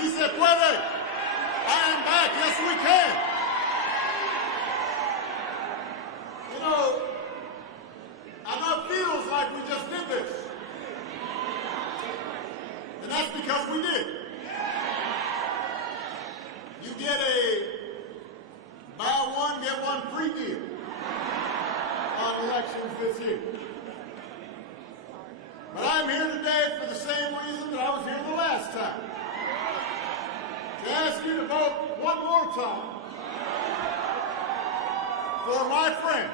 Si se puede. I am back. Yes, we can. You know, I know it feels like we just did this. And that's because we did. You get a buy one, get one free deal on elections this year. But I'm here today for the same reason that I was here the last time. To ask you to vote one more time for my friend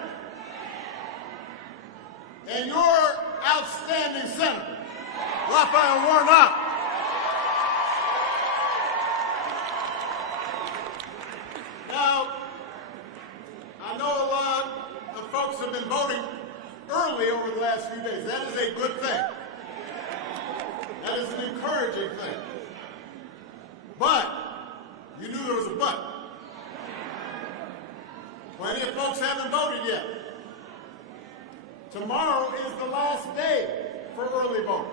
and your outstanding senator, Raphael Warnock. Now, I know a lot of folks have been voting early over the last few days. That is a good thing. That is an encouraging thing. But, you knew there was a but. Plenty of folks haven't voted yet. Tomorrow is the last day for early voting.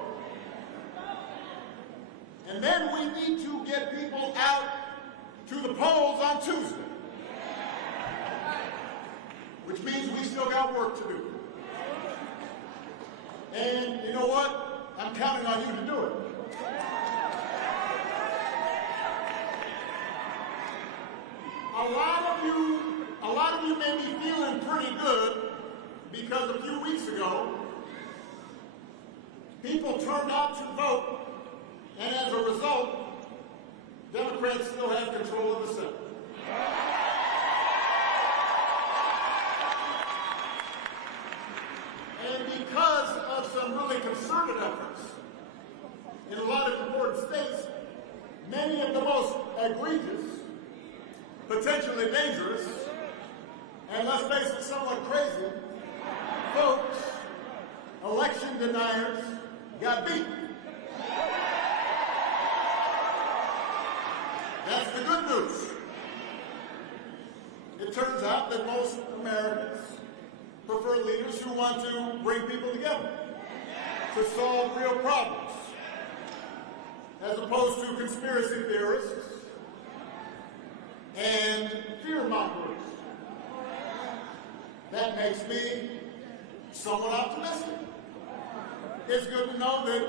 And then we need to get people out to the polls on Tuesday. Which means we still got work to do. And you know what? I'm counting on you to do it. A lot of you may be feeling pretty good because a few weeks ago, people turned out to vote, and as a result, Democrats still have control of the Senate. And because of some really concerted efforts in a lot of important states, many of the most egregious, potentially dangerous, and let's face it, somewhat crazy, folks, election deniers, got beat. That's the good news. It turns out that most Americans prefer leaders who want to bring people together to solve real problems, as opposed to conspiracy theorists and fear-mongers. That makes me somewhat optimistic. It's good to know that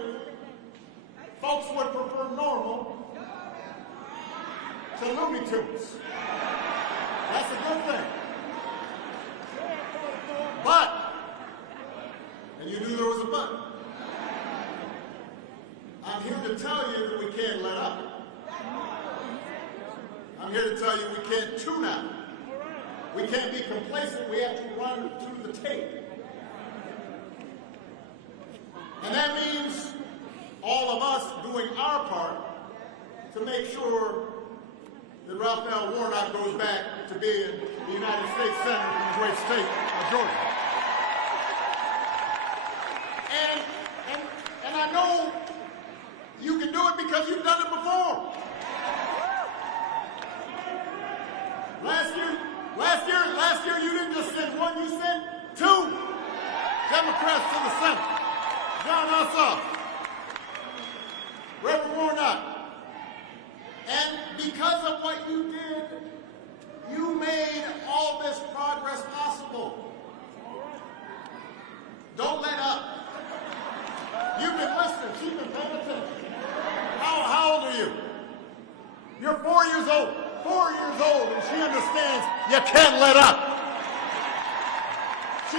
folks would prefer normal to Looney Tunes. That's a good thing. But, and you knew there was a but, I'm here to tell you that we can't let up. I'm here to tell you we can't tune out. We can't be complacent. We have to run to the tape. And that means all of us doing our part to make sure that Raphael Warnock goes back to being the United States Senator from the great state of Georgia. And I know you can do it because you've done it before. Last year you didn't just send one, you sent two Democrats to the Senate. Jon Ossoff, Reverend Warnock. And because of what you did, you made all this progress possible. Don't let up. You've been listening. She's been paying attention. How old are you? You're 4 years old. 4 years old, and she understands you can't let up. She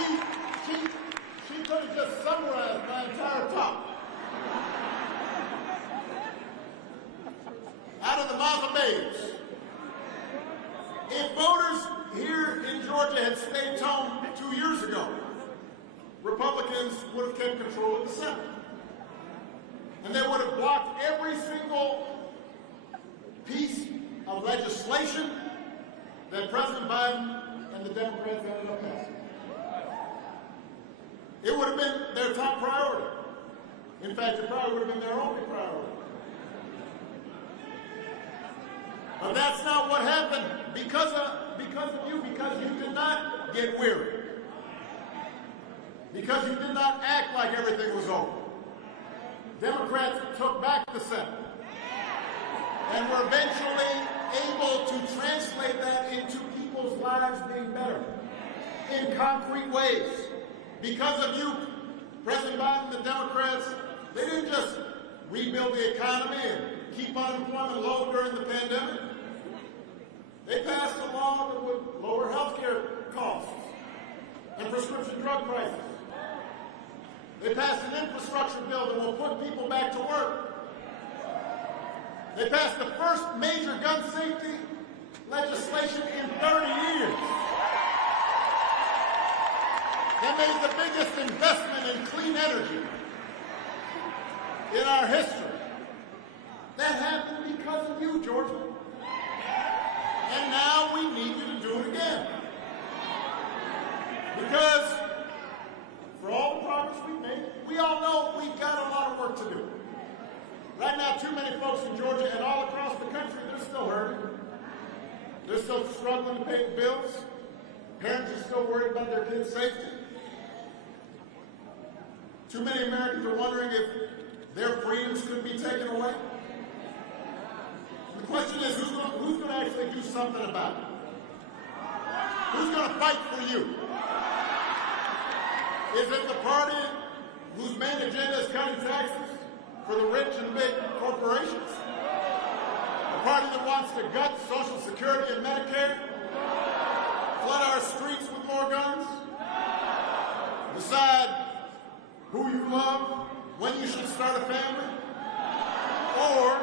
could have just summarized my entire talk. Out of the mouth of babes. If voters here in Georgia had stayed home 2 years ago, Republicans would have kept control of the Senate. And they would have blocked every single piece of legislation that President Biden and the Democrats ended up passing. It would have been their top priority. In fact, it probably would have been their only priority. But that's not what happened because of you, because you did not get weary. Because you did not act like everything was over. Democrats took back the Senate. And we're eventually able to translate that into people's lives being better in concrete ways. Because of you, President Biden and the Democrats, they didn't just rebuild the economy and keep unemployment low during the pandemic. They passed a law that would lower health care costs and prescription drug prices. They passed an infrastructure bill that will put people back to work. They passed the first major gun safety legislation in 30 years. They made the biggest investment in clean energy in our history. That happened because of you, Georgia. And now we need you to do it again. Because for all the progress we've made, we all know we've got a lot of work to do. Right now, too many folks in Georgia and all across the country, they're still hurting. They're still struggling to pay the bills. Parents are still worried about their kids' safety. Too many Americans are wondering if their freedoms could be taken away. The question is, who's going to actually do something about it? Who's going to fight for you? Is it the party whose main agenda is cutting taxes for the rich and big corporations? The party that wants to gut Social Security and Medicare? Flood our streets with more guns? Decide who you love, when you should start a family? Or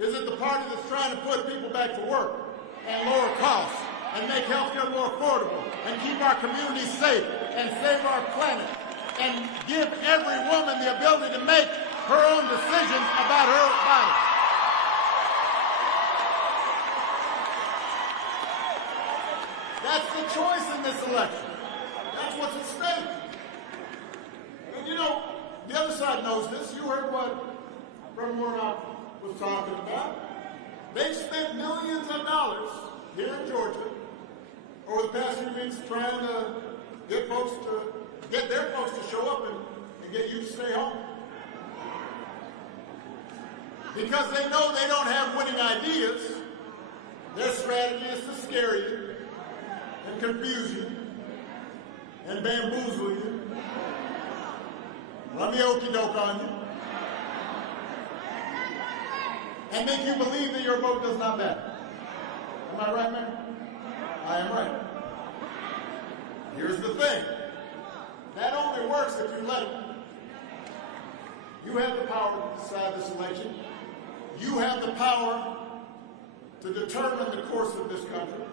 is it the party that's trying to put people back to work and lower costs and make healthcare more affordable and keep our communities safe and save our planet and give every woman the ability to make her own decisions about her body? That's the choice in this election. That's what's at stake. And you know, the other side knows this. You heard what Reverend Warnock was talking about. They've spent millions of dollars here in Georgia over the past few weeks trying to get their folks to show up and get you to stay home. Because they know they don't have winning ideas, their strategy is to scare you and confuse you and bamboozle you, run the okey doke on you, and make you believe that your vote does not matter. Am I right, man? I am right. Here's the thing. That only works if you let it. You have the power to decide this election. You have the power to determine the course of this country.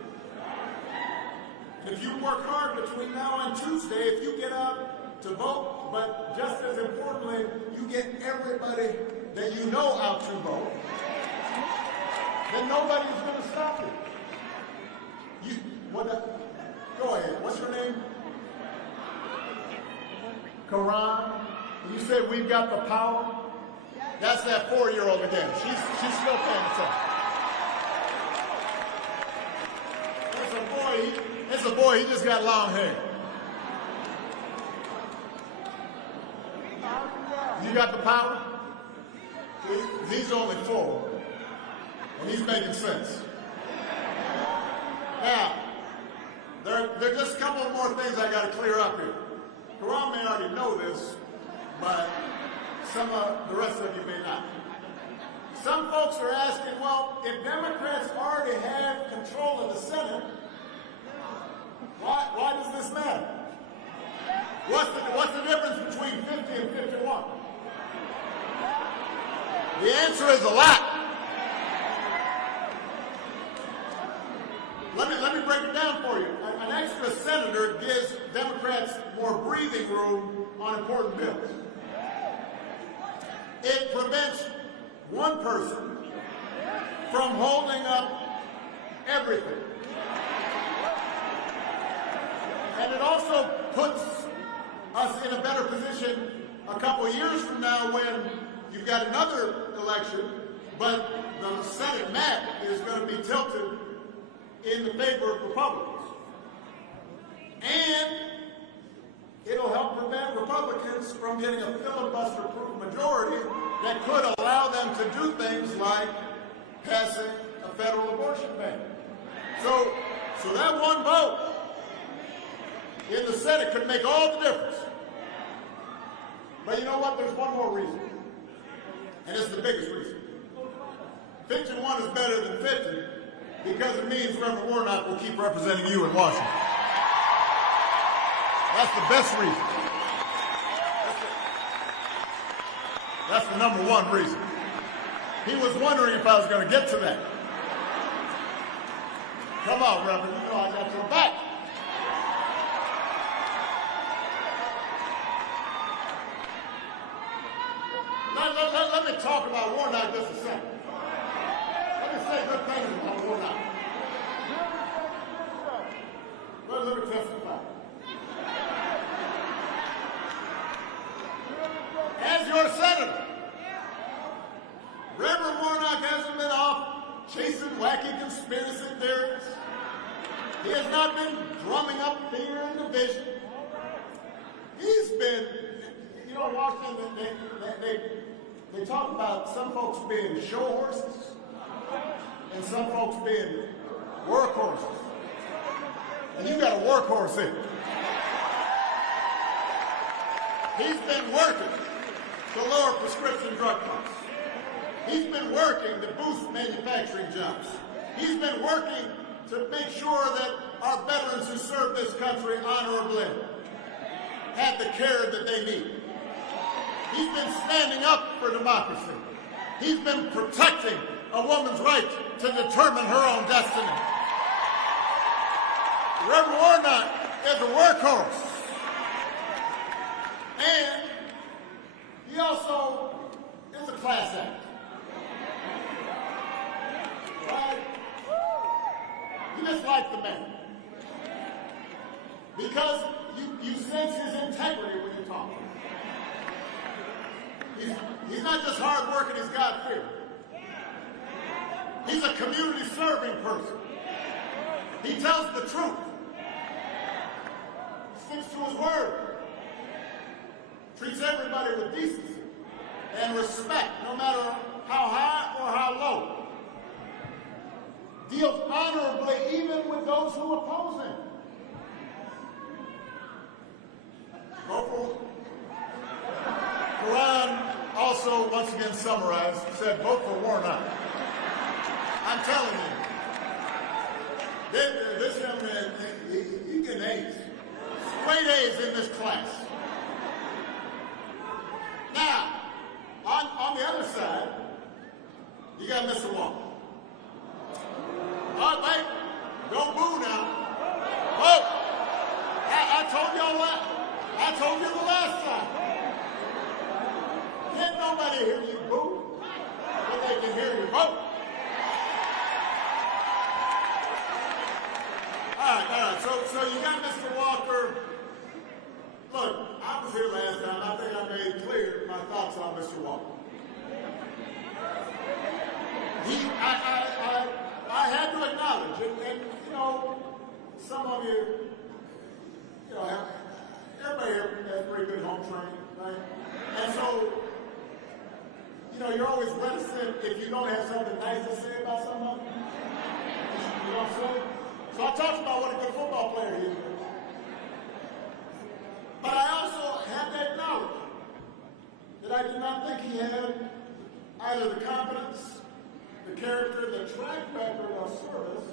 And if you work hard between now and Tuesday, if you get out to vote, but just as importantly, you get everybody that you know out to vote, then nobody's going to stop you. Go ahead. What's your name? Karan. You say we've got the power? That's that 4-year-old again. She's still paying attention. It's a boy. He just got long hair. You got the power? He's only 4. And he's making sense. Now, there are just a couple of more things I got to clear up here. Karan may already know this, but some of the rest of you may not. Some folks are asking, well, if Democrats already have control of the Senate, why does this matter? What's the difference between 50 and 51? The answer is a lot. Let me break it down for you. An extra senator gives Democrats more breathing room on important bills. It prevents one person from holding up everything. And it also puts us in a better position a couple of years from now when you've got another election, but the Senate map is going to be tilted in the favor of Republicans. And it'll help prevent Republicans from getting a filibuster-proof majority that could allow them to do things like passing a federal abortion ban. So that one vote in the Senate could make all the difference. But you know what? There's one more reason. And it's the biggest reason. 51 is better than 50 because it means Reverend Warnock will keep representing you in Washington. That's the best reason. That's the number one reason. He was wondering if I was going to get to that. Come on, Reverend, you know I got your back. Let me talk about Warnock just a second. Let me say good things about Warnock. Let me testify. As your senator, Reverend Warnock hasn't been off chasing wacky conspiracy theories. He has not been drumming up fear and division. He's been, you know, Washington, they talk about some folks being show horses and some folks being workhorses. And you got a workhorse here. He's been working to lower prescription drug costs. He's been working to boost manufacturing jobs. He's been working to make sure that our veterans who serve this country honorably have the care that they need. He's been standing up for democracy. He's been protecting a woman's right to determine her own destiny. Reverend Warnock is a workhorse. And he also is a class act. Right? You just like the man. Because you sense his integrity when you talk. He's not just hard working, he's God fearing. He's a community serving person. He tells the truth. Sticks to his word. Treats everybody with decency and respect, no matter how high or how low. Deals honorably even with those who oppose him. Quran also, once again summarized, said, vote for Warnock. I'm telling you, this young man, he getting A's. Straight A's in this class. Now, on the other side, you got Mr. Walker. All right, don't boo now. Vote. I told y'all that. I told you the last time. Can't nobody hear you boo, but they can hear you vote. All right. So you got Mr. Walker. Look, I was here last time. I think I made clear my thoughts on Mr. Walker. I had to acknowledge it, and you know, some of you, everybody here has pretty good home training, right? And so, you're always reticent if you don't have something nice to say about somebody. You know what I'm saying? So I talked about what a good football player he is. But I also had to acknowledge that I did not think he had either the competence, the character, the track record of service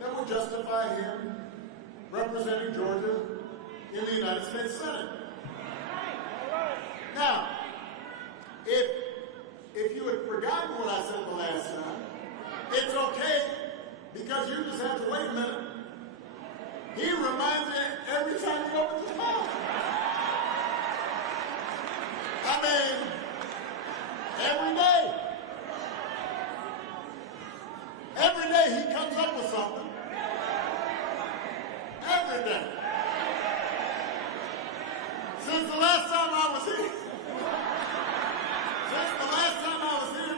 that would justify him representing Georgia in the United States Senate. Now, if you had forgotten what I said the last time, it's okay, because you just have to wait a minute. He reminds me every time he opens his mouth. I mean, every day. Every day he comes up with something. Every day. Since the last time I was here,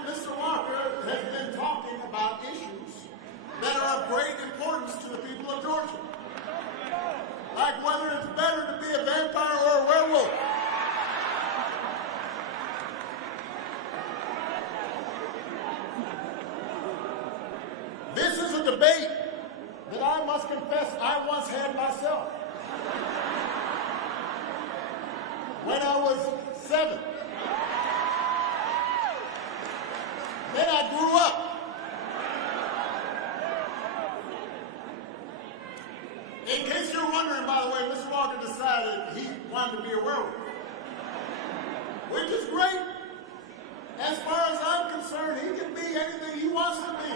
Mr. Walker has been talking about issues that are of great importance to the people of Georgia. Like whether it's better to be a vampire or a werewolf. debate that I must confess I once had myself. When I was 7. Then I grew up. In case you're wondering, by the way, Mr. Walker decided he wanted to be a werewolf, which is great. As far as I'm concerned, he can be anything he wants to be,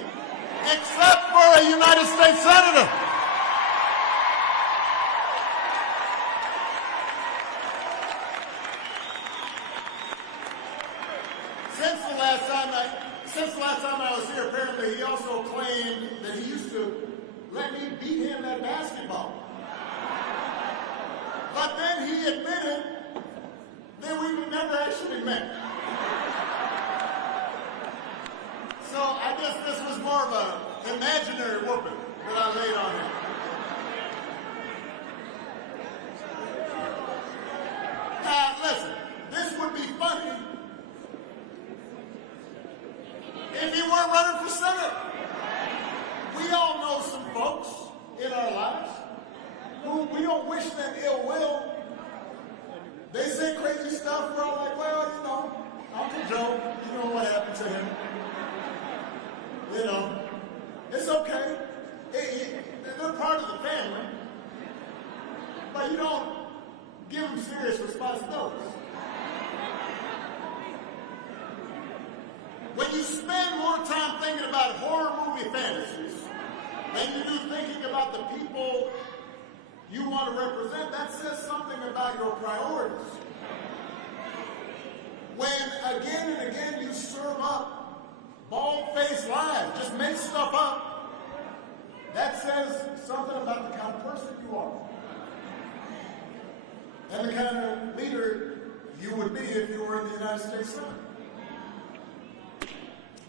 except for a United States Senator. Since the last time I was here, apparently he also claimed that he used to let me beat him at basketball. But then he admitted that we never actually met. So I guess this was more of an imaginary whooping that I laid on him. Now, listen, this would be funny if he weren't running for Senate. We all know some folks in our lives who we don't wish them ill will. They say crazy stuff. We're all like, well, you know, Uncle Joe, you know what happened to him. You know, it's okay. They're part of the family. But you don't give them serious responsibilities. When you spend more time thinking about horror movie fantasies than you do thinking about the people you want to represent, that says something about your priorities. When again and again you serve up bald-faced lies, just make stuff up, that says something about the kind of person you are and the kind of leader you would be if you were in the United States Senate.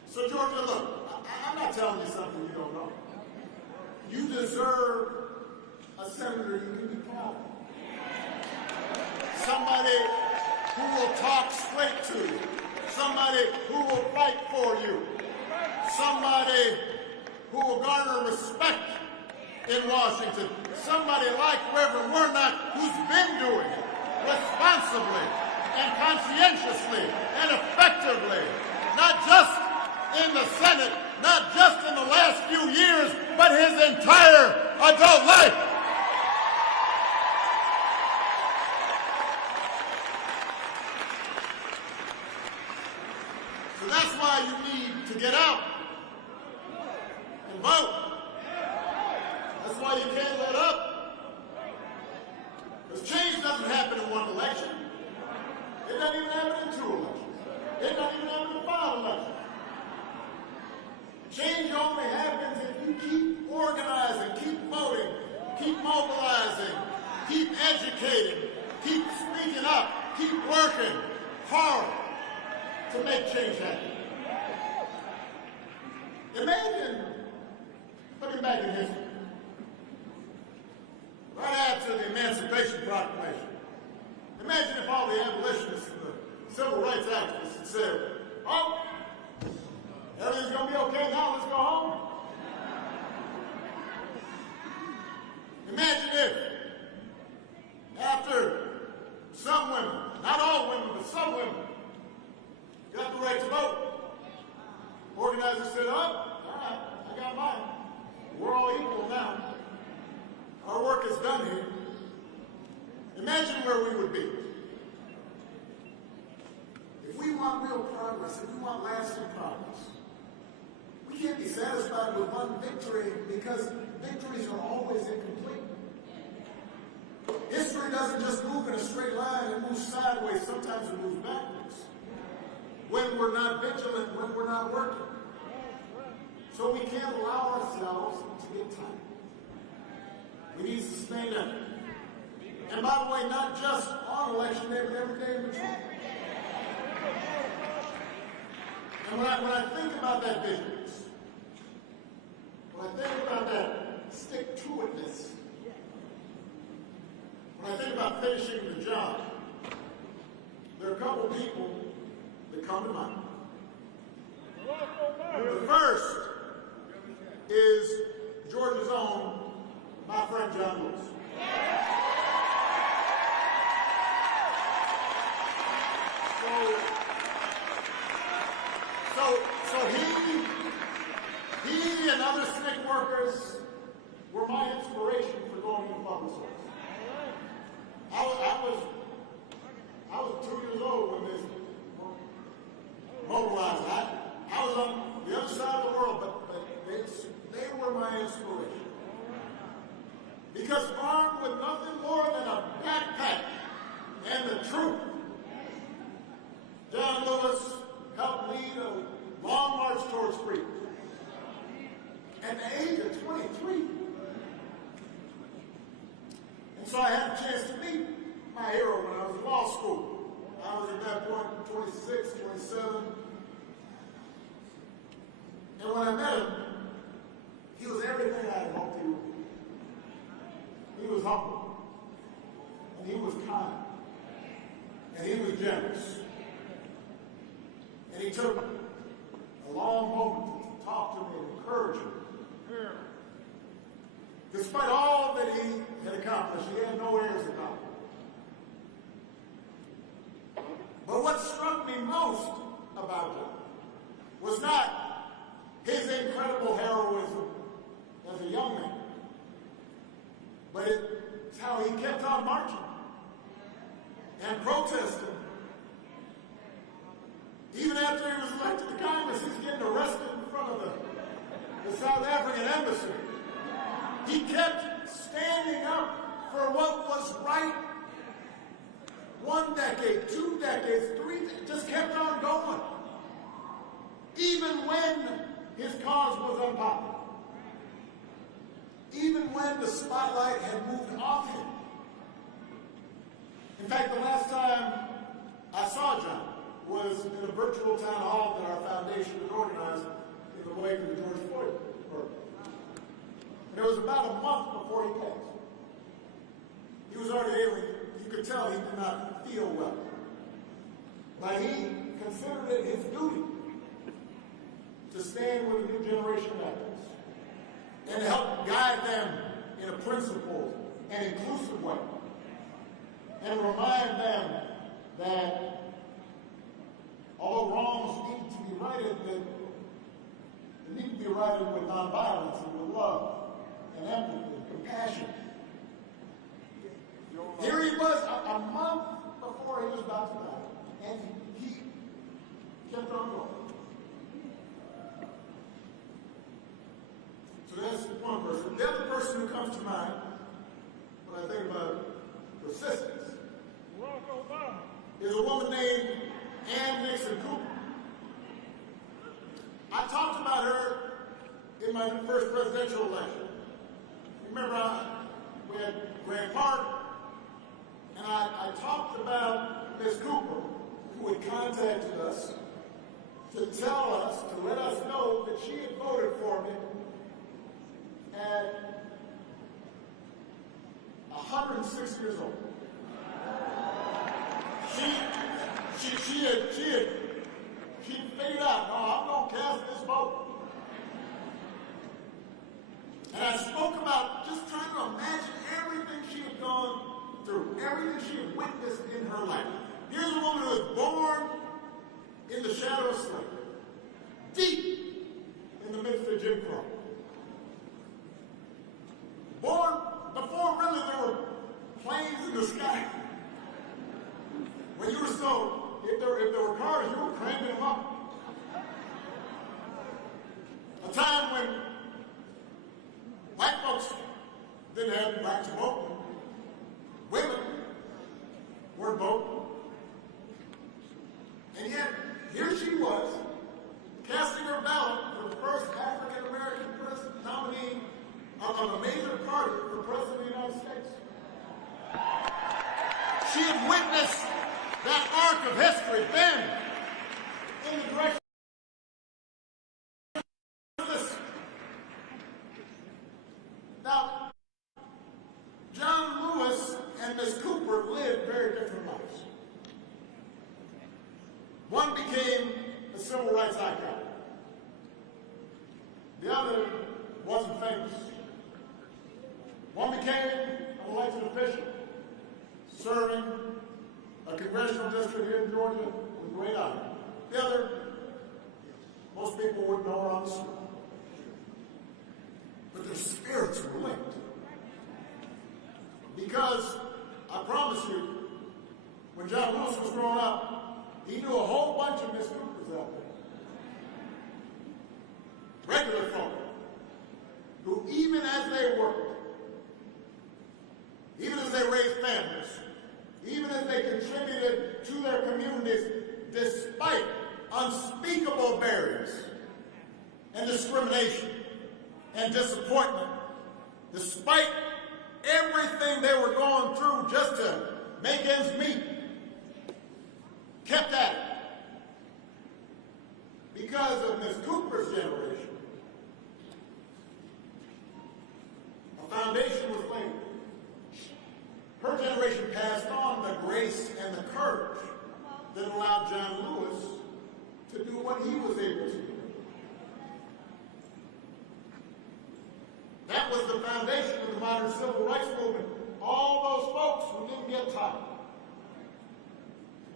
So, Georgia, look, I'm not telling you something you don't know. You deserve a senator you can be proud of. Somebody who will talk straight to you. Somebody who will fight for you. Somebody who will garner respect in Washington. Somebody like Reverend Warnock, who's been doing it responsibly and conscientiously and effectively, not just in the Senate, not just in the last few years, but his entire adult life. So that's why you need to get out and vote. That's why you can't let up. Because change doesn't happen in one election. It doesn't even happen in 2 elections. It doesn't even happen in 5 elections. Change only happens if you keep organizing, keep voting, keep mobilizing, keep educating, keep speaking up, keep working hard to make change happen. Imagine looking back in history, right after the Emancipation Proclamation. Imagine if all the abolitionists and the civil rights activists had said, oh, everything's going to be okay now, let's go home. Imagine if, after some women, not all women, but some women, got the right to vote, organizers said, oh, all right, I got mine. We're all equal now. Our work is done here. Imagine where we would be. If we want real progress, if we want lasting progress, we can't be satisfied with one victory because victories are always incomplete. History doesn't just move in a straight line, it moves sideways, sometimes it moves backwards. When we're not vigilant, when we're not working. So we can't allow ourselves to get tired. We need sustained effort. And by the way, not just on election day, but every day in between. And when I think about that vigilance, when I think about that stick-to-itness, when I think about finishing the job, there are a couple people that come to mind. The first is Georgia's own, my friend John Lewis. So he and other SNCC workers were my inspiration for going into public service. I was 2 years old when this mobilized. I was on the other side of the world, but they were my inspiration. Because armed with nothing more than a backpack and the truth, John Lewis helped lead a long march towards freedom. At the age of 23. And so I had a chance to meet my hero when I was in law school. I was at that point 26, 27. And when I met him, he was everything I had hoped he would be. He was humble. And he was kind. And he was generous. And he took a long moment to talk to me and encourage me. Despite all that he had accomplished, he had no heirs about him. But what struck me most about him was not his incredible heroism as a young man, but it's how he kept on marching and protesting. Even after he was elected to Congress, he's getting arrested in front of the South African embassy. He kept standing up for what was right. 1 decade, 2 decades, 3, just kept on going. Even when his cause was unpopular. Even when the spotlight had moved off him. In fact, the last time I saw John was in a virtual town hall that our foundation had organized in the wake of the George Floyd murder. And it was about a month before he passed. He was already ailing. You could tell he did not feel well. But he considered it his duty to stand with a new generation of actors and help guide them in a principled and inclusive way and remind them that although wrongs need to be righted, that they need to be righted with nonviolence and with love and empathy and compassion. Here he was a month before he was about to die, and he kept on going. So that's one person. The other person who comes to mind when I think about persistence is a woman named Ann Nixon Cooper. I talked about her in my first presidential election. Remember, we had Grant Park, and I talked about Ms. Cooper, who had contacted us to tell us, to let us know that she had voted for me at 106 years old. She figured out, no, I'm going to cast this vote. And I spoke about just trying to imagine everything she had gone through, everything she had witnessed in her life. Here's a woman who was born in the shadow of slavery, deep in the midst of Jim Crow. Born before really there were planes in the sky. When you were if there were cars, you were cranking them up. A time when black folks didn't have the right to vote. Women weren't voting. And yet, here she was, casting her ballot for the first African-American nominee of a major party for President of the United States. She had witnessed that arc of history bend in the direction of this. Now, John Lewis and Ms. Cooper lived very different lives. One became a civil rights icon. The other wasn't famous. in Georgia with great honor. The other, most people wouldn't know her on the street. But their spirits were linked. Because, I promise you, when John Lewis was growing up, he knew a whole bunch of Miss Coopers out there. Regular folk, who even as they worked, even as they raised families, even as they contributed to their communities, despite unspeakable barriers and discrimination and disappointment, despite everything they were going through just to make ends meet, kept at it. Because of Ms. Cooper's generation, a foundation was laid. Her generation passed on the grace and the courage that allowed John Lewis to do what he was able to do. That was the foundation of the modern civil rights movement. All those folks who didn't get tired.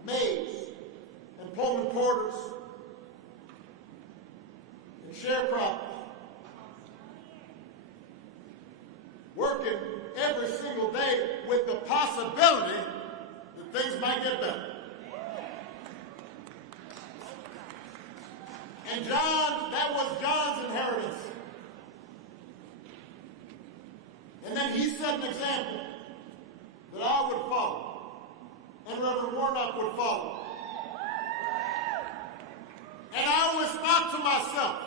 Maids and Pullman porters and sharecroppers working every single day with the possibility that things might get better. And that was John's inheritance. And then he set an example that I would follow, and Reverend Warnock would follow. And I always thought to myself,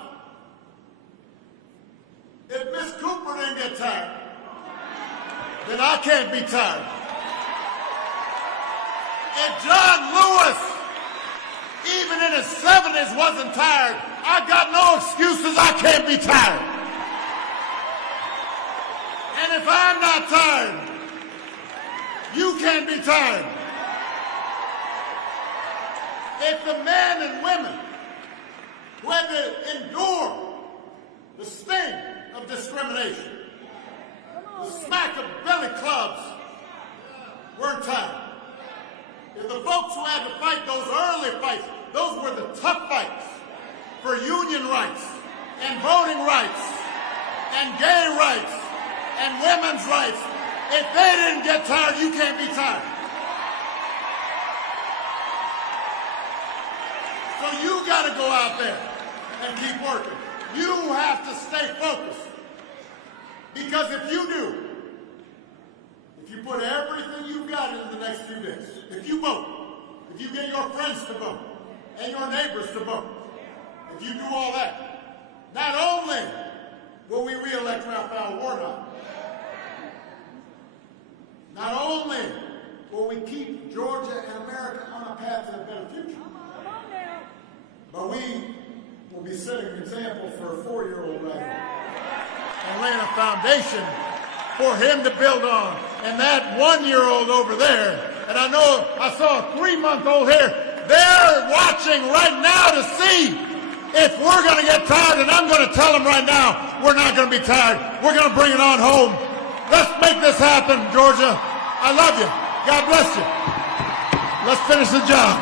if Miss Cooper didn't get tired, then I can't be tired. If John Lewis, even in his 70s, wasn't tired, I got no excuses. I can't be tired. And if I'm not tired, you can't be tired. If the men and women who had to endure the sting of discrimination, the smack of belly clubs, weren't tired. If the folks who had to fight those early fights, those were the tough fights for union rights and voting rights and gay rights and women's rights. If they didn't get tired, you can't be tired. So you got to go out there and keep working. You have to stay focused. Because if you do, if you put everything you've got into the next few days, if you vote, if you get your friends to vote and your neighbors to vote, if you do all that, not only will we re-elect Raphael Warnock, not only will we keep Georgia and America on a path to a better future, but we will be setting an example for a 4-year-old right here and laying a foundation for him to build on. And that 1-year-old over there, and I know I saw a 3-month-old here, they're watching right now to see if we're going to get tired, and I'm going to tell them right now, we're not going to be tired. We're going to bring it on home. Let's make this happen, Georgia. I love you. God bless you. Let's finish the job.